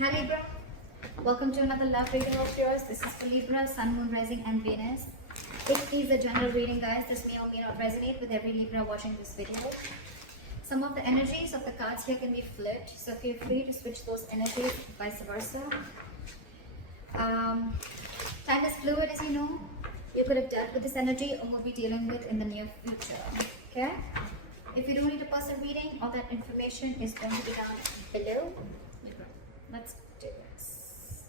Hi Libra, welcome to another love reading of yours. This is for Libra, Sun, Moon, Rising and Venus. It is a general reading, guys. This may or may not resonate with every Libra watching this video. Some of the energies of the cards here can be flipped, so feel free to switch those energies, vice versa. Time is fluid, as you know. You could have dealt with this energy or will be dealing with in the near future. Okay? If you do need a personal reading, all that information is going to be down below. Let's do this.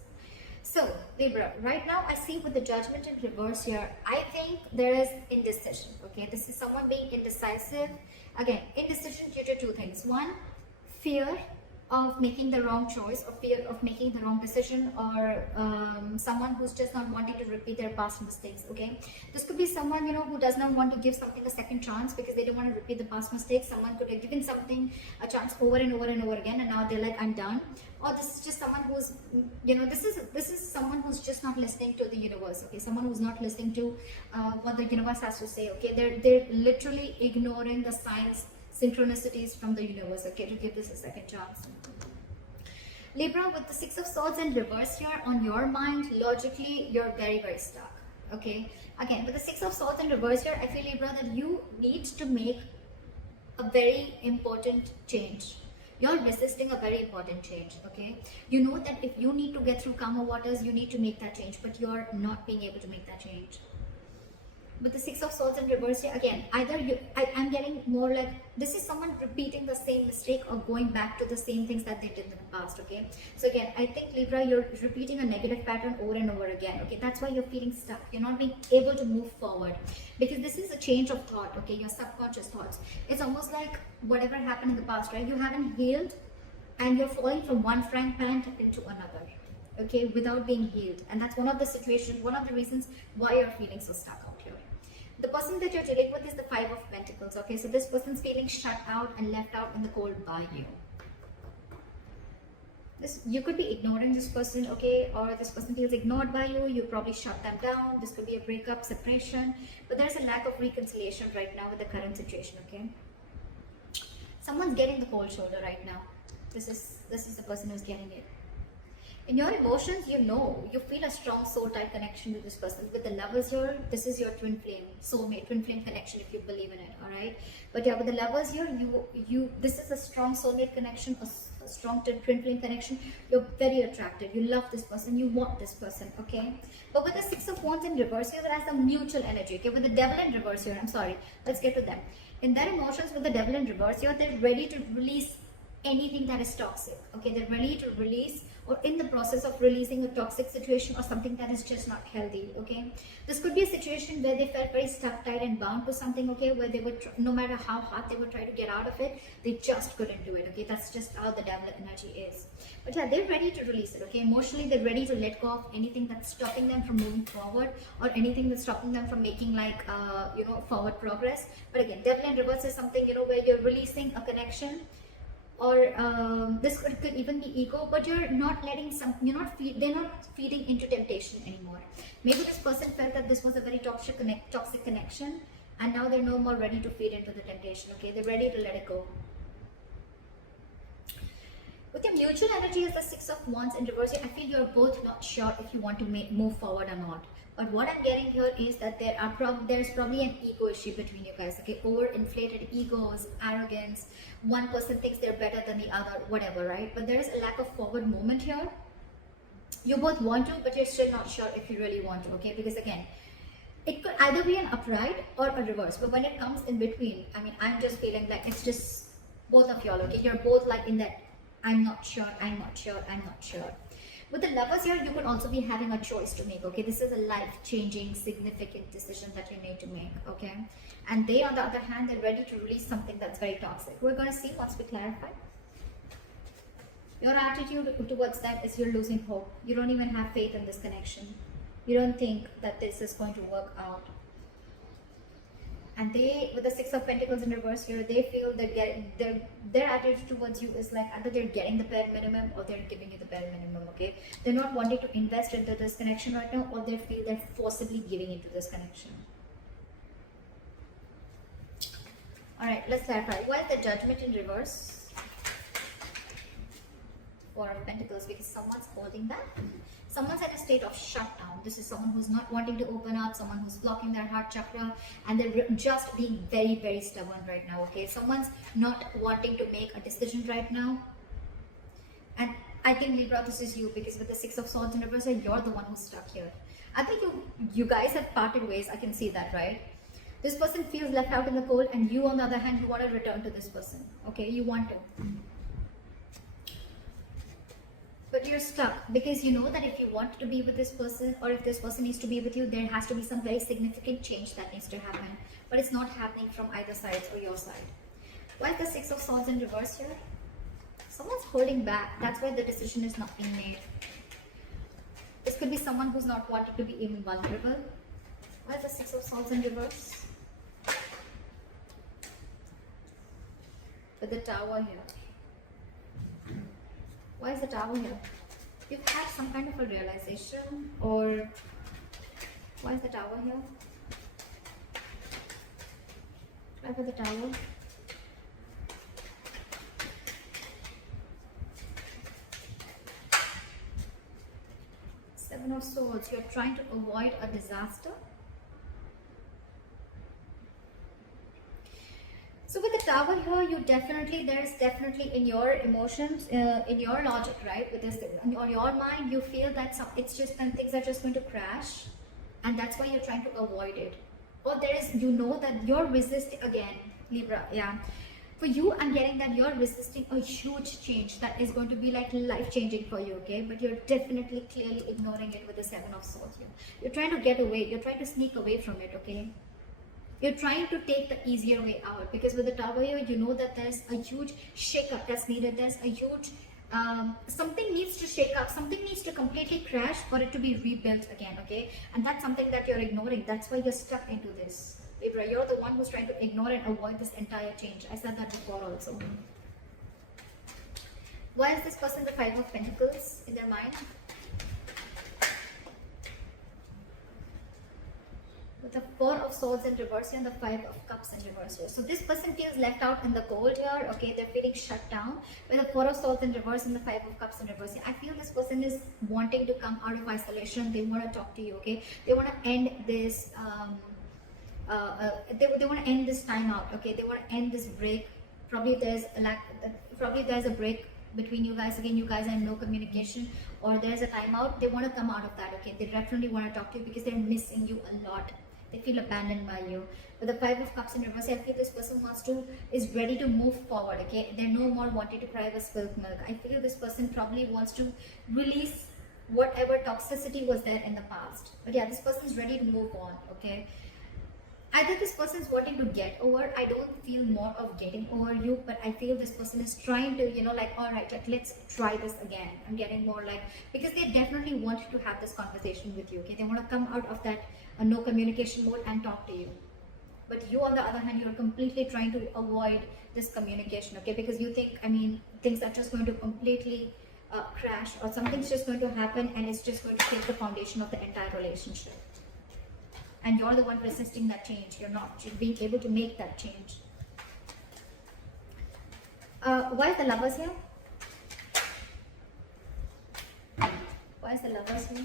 So, Libra, right now I see with the Judgment in reverse here, I think there is indecision. Okay, this is someone being indecisive. Again, indecision due to two things. One, fear of making the wrong choice, or fear of making the wrong decision, or someone who's just not wanting to repeat their past mistakes. Okay, this could be someone, you know, who does not want to give something a second chance because they don't want to repeat the past mistakes. Someone could have given something a chance over and over and over again, and now they're like, I'm done. Or this is just someone who's, you know, this is someone who's just not listening to the universe. Okay, someone who's not listening to what the universe has to say. Okay, they're literally ignoring the signs, synchronicities from the universe, okay, to give this a second chance. Libra, with the Six of Swords in reverse here, on your mind, logically, you're very, very stuck, okay? Again, with the Six of Swords in reverse here, I feel, Libra, that you need to make a very important change. You're resisting a very important change, okay? You know that if you need to get through calmer waters, you need to make that change, but you're not being able to make that change. With the Six of Swords in reverse here, again, either I'm getting more like this is someone repeating the same mistake or going back to the same things that they did in the past, okay? So again, I think, Libra, you're repeating a negative pattern over and over again, okay? That's why you're feeling stuck. You're not being able to move forward because this is a change of thought, okay? Your subconscious thoughts. It's almost like whatever happened in the past, right? You haven't healed and you're falling from one frying pan into another, okay, without being healed. And that's one of the situations, one of the reasons why you're feeling so stuck out here. The person that you're dealing with is the Five of Pentacles, okay? So this person's feeling shut out and left out in the cold by you. You could be ignoring this person, okay? Or this person feels ignored by you. You probably shut them down. This could be a breakup, separation. But there's a lack of reconciliation right now with the current situation, okay? Someone's getting the cold shoulder right now. This is the person who's getting it. In your emotions, you know, you feel a strong soul-type connection to this person. With the Lovers here, this is your twin flame, soulmate, twin flame connection if you believe in it, all right? But yeah, with the Lovers here, this is a strong soulmate connection, a strong twin flame connection. You're very attracted. You love this person. You want this person, okay? But with the Six of Wands in reverse here, that has a mutual energy, okay? With the Devil in reverse here, I'm sorry, let's get to them. In their emotions, with the Devil in reverse here, they're ready to release anything that is toxic, okay? They're ready to release or in the process of releasing a toxic situation or something that is just not healthy, okay? This could be a situation where they felt very stuck, tight and bound to something, okay? Where they would, no matter how hard they would try to get out of it, they just couldn't do it, okay? That's just how the Devil energy is. But yeah, they're ready to release it, okay? Emotionally, they're ready to let go of anything that's stopping them from moving forward or anything that's stopping them from making like, you know, forward progress. But again, Devil in reverse is something, you know, where you're releasing a connection, or this could even be ego, but you're not letting they're not feeding into temptation anymore. Maybe this person felt that this was a very toxic connection, and now they're no more ready to feed into the temptation, okay? They're ready to let it go. With your mutual energy as the Six of Wands in reverse, I feel you're both not sure if you want to move forward or not. But what I'm getting here is that there's probably an ego issue between you guys, okay? Overinflated egos, arrogance. One person thinks they're better than the other, whatever, right? But there is a lack of forward movement here. You both want to, but you're still not sure if you really want to, okay? Because again, it could either be an upright or a reverse. But when it comes in between, I mean, I'm just feeling like it's just both of y'all, okay? You're both like in that, I'm not sure, I'm not sure, I'm not sure. With the Lovers here, you could also be having a choice to make, okay? This is a life-changing, significant decision that you need to make, okay? And they, on the other hand, they're ready to release something that's very toxic. We're going to see once we clarify. Your attitude towards them is you're losing hope. You don't even have faith in this connection. You don't think that this is going to work out. And they, with the Six of Pentacles in reverse here, they feel that their attitude towards you is like either they're getting the bare minimum or they're giving you the bare minimum, okay? They're not wanting to invest into this connection right now, or they feel they're forcibly giving into this connection. Alright, let's clarify. Why is the Judgment in reverse? Four of Pentacles, because someone's holding back. Someone's at a state of shutdown. This is someone who's not wanting to open up, someone who's blocking their heart chakra, and they're just being very, very stubborn right now, okay? Someone's not wanting to make a decision right now. And I think, Libra, this is you, because with the Six of Swords in reverse, you're the one who's stuck here. I think you guys have parted ways. I can see that, right? This person feels left out in the cold, and you, on the other hand, you want to return to this person, okay? You want to. But you're stuck, because you know that if you want to be with this person, or if this person needs to be with you, there has to be some very significant change that needs to happen. But it's not happening from either side or your side. Why is the Six of Swords in reverse here? Someone's holding back. That's why the decision is not being made. This could be someone who's not wanting to be even vulnerable. Why is the Six of Swords in reverse? With the Tower here. Why is the Tower here? You've had some kind of a realization, or why is the Tower here? Why for the Tower? Seven of Swords. You're trying to avoid a disaster. So with the Tower here, there's definitely in your emotions, in your logic, right? With this, on your mind, you feel that things are just going to crash, and that's why you're trying to avoid it. Or you know that you're resisting again, Libra. Yeah, for you, I'm getting that you're resisting a huge change that is going to be like life-changing for you, okay? But you're definitely clearly ignoring it with the Seven of Swords here. You're trying to get away. You're trying to sneak away from it, okay? You're trying to take the easier way out, because with the Tower here, you know that there's a huge shake-up that's needed. There's a huge, something needs to shake up. Something needs to completely crash for it to be rebuilt again, okay? And that's something that you're ignoring. That's why you're stuck into this. Libra, you're the one who's trying to ignore and avoid this entire change. I said that before also. Why is this person the Five of Pentacles in their mind? With the Four of Swords in reverse and the Five of Cups in reverse here. So this person feels left out in the cold here, okay? They're feeling shut down. With the Four of Swords in reverse and the Five of Cups in reverse here, I feel this person is wanting to come out of isolation. They want to talk to you, okay? They want to end this, they want to end this time out, okay? They want to end this break. Probably there's a break between you guys. Again, you guys are in no communication, or there's a timeout. They want to come out of that, okay? They definitely want to talk to you because they're missing you a lot. They feel abandoned by you. With the Five of Cups in reverse, I feel this person is ready to move forward, okay? They're no more wanting to cry over spilled milk. I feel this person probably wants to release whatever toxicity was there in the past. But yeah, this person is ready to move on, okay? Either this person is wanting to get over. I don't feel more of getting over you, but I feel this person is trying to, all right, let's try this again. I'm getting more because they definitely want to have this conversation with you, okay? They want to come out of that no communication mode and talk to you. But you, on the other hand, you're completely trying to avoid this communication, okay? Because you think, things are just going to completely crash, or something's just going to happen and it's just going to take the foundation of the entire relationship. And you're the one resisting that change. You're not being able to make that change. Why is the Lovers here? Why is the Lovers here?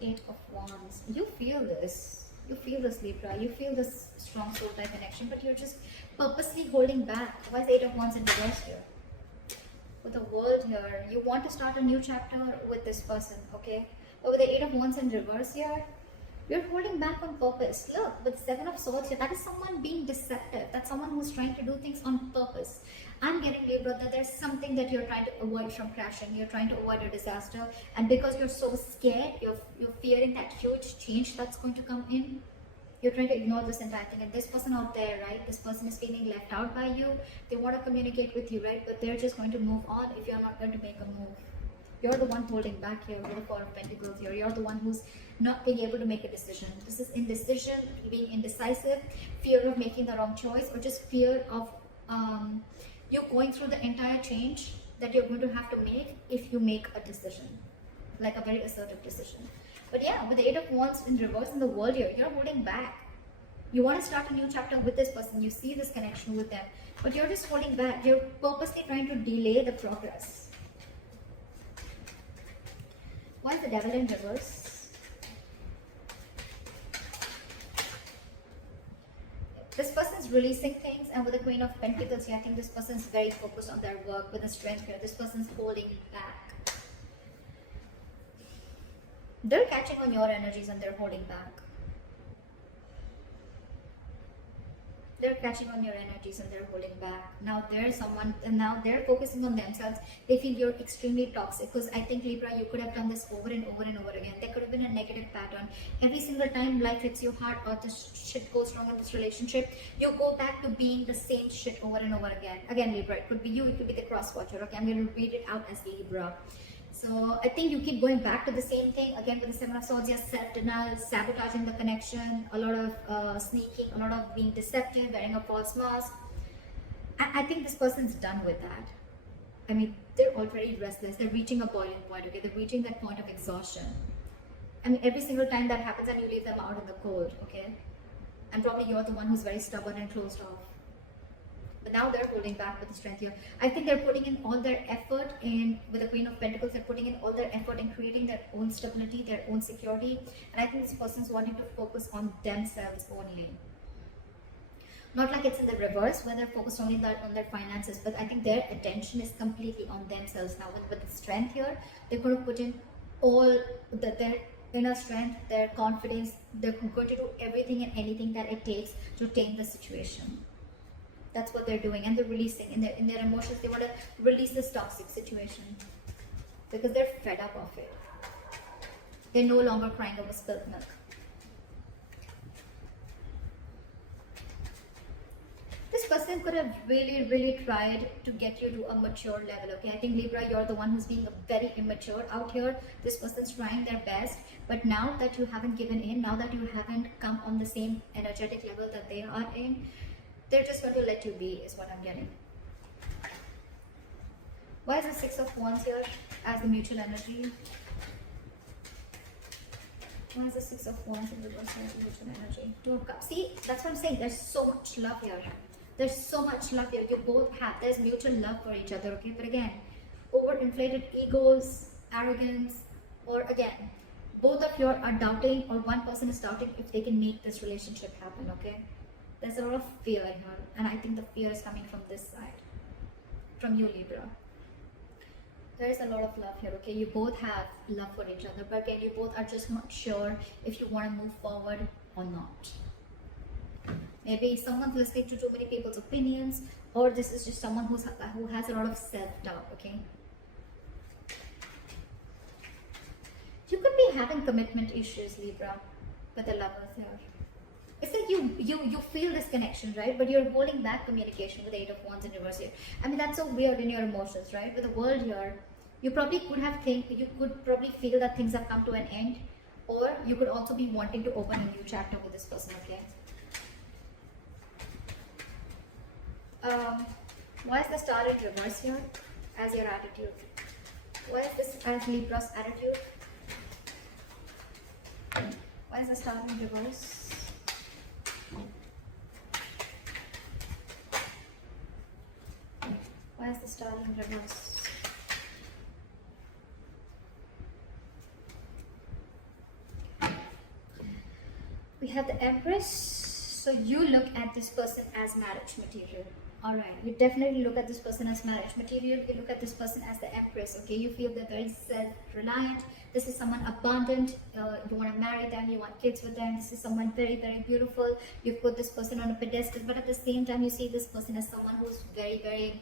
Eight of Wands. You feel this. You feel this, Libra. You feel this strong soul type connection, but you're just purposely holding back. Why is the Eight of Wands in reverse here? With the World here, you want to start a new chapter with this person, okay? But with the Eight of Wands in reverse here, you're holding back on purpose. Look, with Seven of Swords here, that is someone being deceptive. That's someone who's trying to do things on purpose. I'm getting, Libra, that there's something that you're trying to avoid from crashing. You're trying to avoid a disaster, and because you're so scared, you're fearing that huge change that's going to come in. You're trying to ignore this entire thing. And this person out there, right? This person is feeling left out by you. They want to communicate with you, right? But they're just going to move on if you're not going to make a move. You're the one holding back here with the Four of Pentacles here. You're the one who's not being able to make a decision. This is indecision, being indecisive, fear of making the wrong choice, or just fear of you going through the entire change that you're going to have to make if you make a decision, like a very assertive decision. But yeah, with the Eight of Wands in reverse in the World here, you're holding back. You want to start a new chapter with this person. You see this connection with them, but you're just holding back. You're purposely trying to delay the progress. Why is the devil in reverse? This person's releasing things, and with the Queen of Pentacles here, I think this person's very focused on their work with the strength here. This person's holding back. They're catching on your energies and they're holding back. They're catching on your energies and they're holding back. Now there's someone, and now they're focusing on themselves. They feel you're extremely toxic, because I think, Libra, you could have done this over and over and over again. There could have been a negative pattern. Every single time life hits you hard or this shit goes wrong in this relationship, you go back to being the same shit over and over again. Again, Libra, it could be you, it could be the cross watcher. Okay, I'm going to read it out as Libra. So I think you keep going back to the same thing. Again, with the Seven of Swords, yes, self-denial, sabotaging the connection, a lot of sneaking, a lot of being deceptive, wearing a false mask. I think this person's done with that. I mean, they're already restless. They're reaching a boiling point, okay? They're reaching that point of exhaustion. I mean, every single time that happens and you leave them out in the cold, okay? And probably you're the one who's very stubborn and closed off. But now they're holding back with the strength here. I think they're putting in all their effort in, with the Queen of Pentacles, they're putting in all their effort in creating their own stability, their own security. And I think this person's wanting to focus on themselves only. Not like it's in the reverse, where they're focused only on their finances, but I think their attention is completely on themselves now. With the strength here, they're going to put in all their inner strength, their confidence. They're going to do everything and anything that it takes to tame the situation. That's what they're doing, and they're releasing in their emotions. They want to release this toxic situation because they're fed up of it. They're no longer crying over spilt milk. This person could have really tried to get you to a mature level, okay? I think, Libra, you're the one who's being very immature out here. This person's trying their best, but now that you haven't given in, now that you haven't come on the same energetic level that they are in, they're just going to let you be, is what I'm getting. Why is the Six of Wands here as the mutual energy? Why is the Six of Wands in reverse as the mutual energy? Two of Cups. See, that's what I'm saying. There's so much love here. There's so much love here. You both have. There's mutual love for each other, okay? But again, overinflated egos, arrogance, or again, both of you are doubting, or one person is doubting if they can make this relationship happen, okay? There's a lot of fear here, and I think the fear is coming from this side, from you, Libra. There is a lot of love here, okay? You both have love for each other, but again, you both are just not sure if you want to move forward or not. Maybe someone's listening to too many people's opinions, or this is just someone who has a lot of self-doubt, okay? You could be having commitment issues, Libra, with the Lovers here. It's like you feel this connection, right? But you're holding back communication with the Eight of Wands in reverse here. I mean, that's so weird in your emotions, right? With the World here, you could probably feel that things have come to an end, or you could also be wanting to open a new chapter with this person, okay? Why is the Star in reverse here as your attitude? Why is this as Libra's attitude? Why is the Star in reverse? Why is the Star in reverse? We have the Empress. So you look at this person as marriage material. Alright, you definitely look at this person as marriage material. You look at this person as the Empress, okay? You feel they're very self-reliant. This is someone abundant. You want to marry them, you want kids with them. This is someone very beautiful. You put this person on a pedestal, but at the same time, you see this person as someone who's very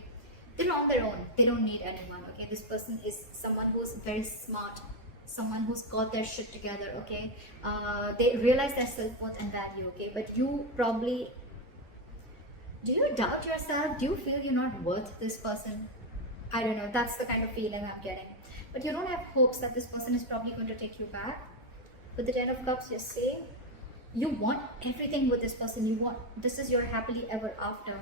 they're on their own. They don't need anyone, okay? This person is someone who's very smart, someone who's got their shit together, okay? They realize their self-worth and value, okay? But you probably, do you doubt yourself? Do you feel you're not worth this person? I don't know. That's the kind of feeling I'm getting. But you don't have hopes that this person is probably going to take you back. With the Ten of Cups, you see, you want everything with this person. You want, this is your happily ever after.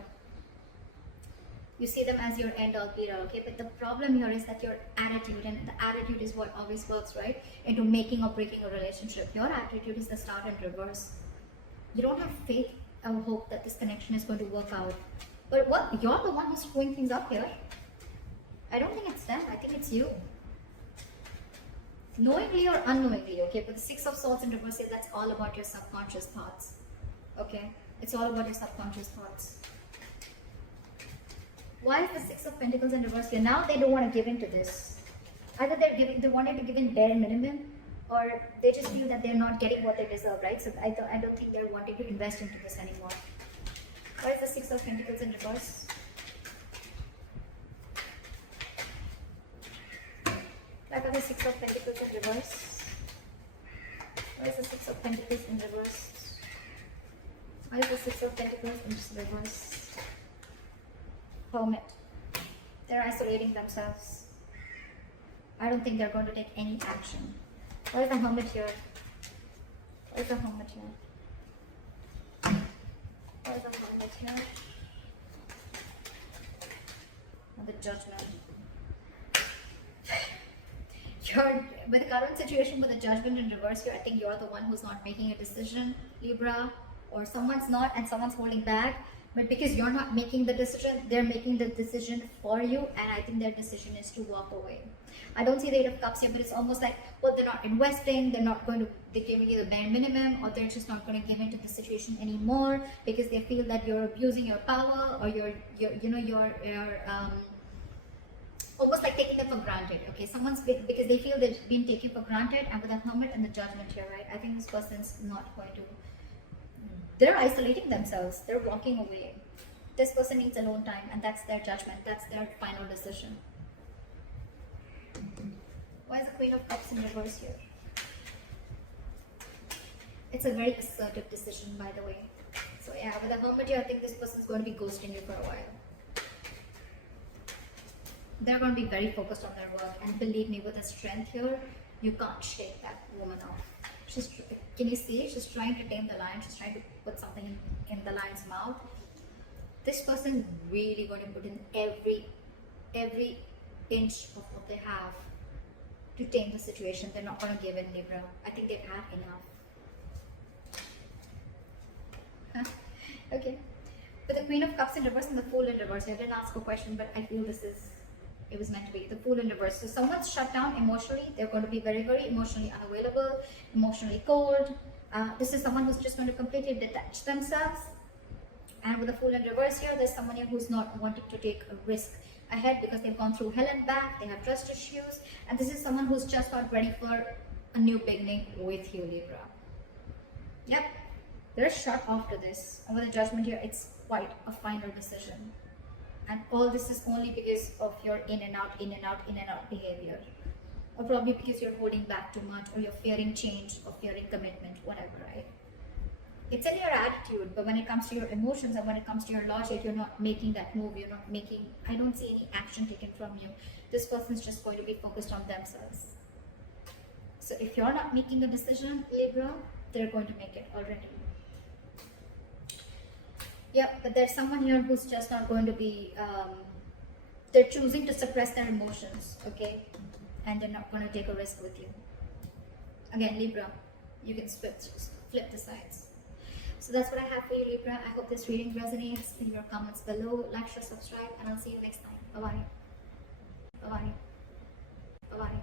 You see them as your end all be all, okay? But the problem here is that your attitude, and the attitude is what always works, right? Into making or breaking a relationship. Your attitude is the Star in reverse. You don't have faith or hope that this connection is going to work out. But what, you're the one who's screwing things up here. I don't think it's them. I think it's you. Knowingly or unknowingly, okay? But the Six of Swords in reverse here, that's all about your subconscious thoughts. Okay? It's all about your subconscious thoughts. Why is the Six of Pentacles in reverse here? Now they don't want to give in to this. Either they wanted to give in bare minimum, or they just feel that they're not getting what they deserve, right? So I don't think they're wanting to invest into this anymore. Why is the Six of Pentacles in reverse? Why is the Six of Pentacles in reverse? Why is the Six of Pentacles in reverse? Why is the Six of Pentacles in reverse? Hermit. They're isolating themselves. I don't think they're going to take any action. Why is the Hermit here? Why is the Hermit here? Why is the Hermit here? And the Judgment. With the current situation, with the Judgment in reverse here, I think you're the one who's not making a decision, Libra, or someone's not and someone's holding back. But because you're not making the decision, they're making the decision for you, and I think their decision is to walk away. I don't see the Eight of Cups here, but it's almost like, well, they're not investing, they're giving you the bare minimum, or they're just not going to give into the situation anymore because they feel that you're abusing your power, or you're almost like taking them for granted. Okay, because they feel they've been taken for granted, and with the Hermit and the Judgment here, right? I think this person's not going to. They're isolating themselves. They're walking away. This person needs alone time, and that's their judgment. That's their final decision. Why is the Queen of Cups in reverse here? It's a very assertive decision, by the way. So yeah, with the Hermit here, I think this person is going to be ghosting you for a while. They're going to be very focused on their work, and believe me, with the strength here, you can't shake that woman off. Can you see? She's trying to tame the lion. She's trying to put something in the lion's mouth. This person is really going to put in every inch of what they have to tame the situation. They're not going to give in, Libra. I think they've had enough. Okay. But the Queen of Cups in reverse and the Fool in reverse. I didn't ask a question, but I feel it was meant to be. The Fool in reverse. So someone's shut down emotionally. They're going to be very, very emotionally unavailable, emotionally cold. This is someone who's just going to completely detach themselves. And with the Fool in reverse here, there's someone here who's not wanting to take a risk ahead because they've gone through hell and back. They have trust issues. And this is someone who's just not ready for a new beginning with you, Libra. Yep. They're shut after this. And with the Judgment here, it's quite a final decision. And all this is only because of your in and out behavior. Or probably because you're holding back too much, or you're fearing change, or fearing commitment, whatever, right? It's in your attitude, but when it comes to your emotions and when it comes to your logic, you're not making that move. I don't see any action taken from you. This person's just going to be focused on themselves. So if you're not making a decision, Libra, they're going to make it already. Yeah, but there's someone here who's just not going to be, they're choosing to suppress their emotions, okay? And they're not going to take a risk with you. Again, Libra, you can flip the sides. So that's what I have for you, Libra. I hope this reading resonates. Leave your comments below, like, share, subscribe, and I'll see you next time. Bye-bye. Bye-bye. Bye-bye.